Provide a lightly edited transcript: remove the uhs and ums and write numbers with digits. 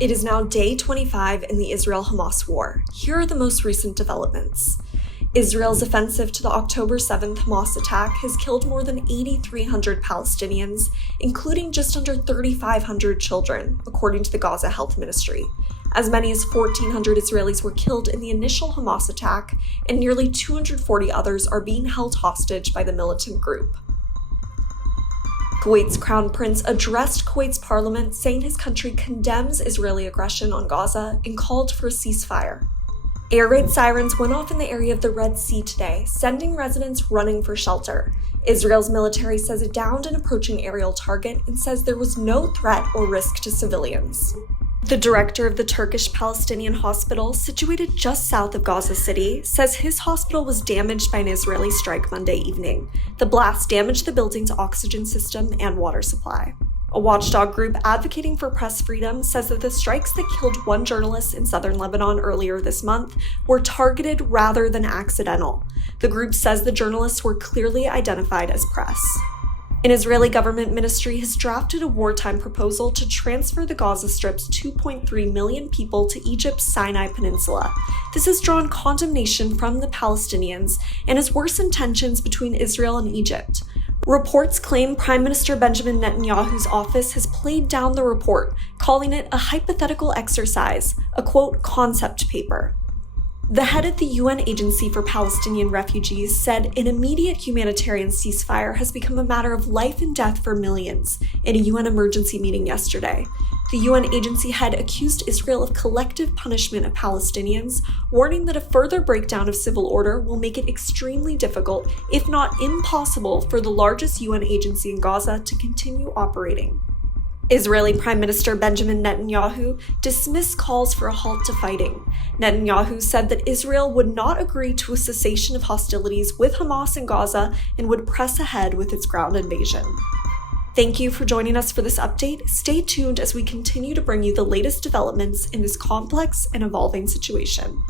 It is now day 25 in the Israel-Hamas war. Here are the most recent developments. Israel's offensive to the October 7th Hamas attack has killed more than 8,300 Palestinians, including just under 3,500 children, according to the Gaza Health Ministry. As many as 1,400 Israelis were killed in the initial Hamas attack, and nearly 240 others are being held hostage by the militant group. Kuwait's crown prince addressed Kuwait's parliament, saying his country condemns Israeli aggression on Gaza and called for a ceasefire. Air raid sirens went off in the area of the Red Sea today, sending residents running for shelter. Israel's military says it downed an approaching aerial target and says there was no threat or risk to civilians. The director of the Turkish Palestinian hospital, situated just south of Gaza City, says his hospital was damaged by an Israeli strike Monday evening. The blast damaged the building's oxygen system and water supply. A watchdog group advocating for press freedom says that the strikes that killed one journalist in southern Lebanon earlier this month were targeted rather than accidental. The group says the journalists were clearly identified as press. An Israeli government ministry has drafted a wartime proposal to transfer the Gaza Strip's 2.3 million people to Egypt's Sinai Peninsula. This has drawn condemnation from the Palestinians and has worsened tensions between Israel and Egypt. Reports claim Prime Minister Benjamin Netanyahu's office has played down the report, calling it a hypothetical exercise, a quote, concept paper. The head of the UN Agency for Palestinian Refugees said an immediate humanitarian ceasefire has become a matter of life and death for millions in a UN emergency meeting yesterday. The UN agency had accused Israel of collective punishment of Palestinians, warning that a further breakdown of civil order will make it extremely difficult, if not impossible, for the largest UN agency in Gaza to continue operating. Israeli Prime Minister Benjamin Netanyahu dismissed calls for a halt to fighting. Netanyahu said that Israel would not agree to a cessation of hostilities with Hamas in Gaza and would press ahead with its ground invasion. Thank you for joining us for this update. Stay tuned as we continue to bring you the latest developments in this complex and evolving situation.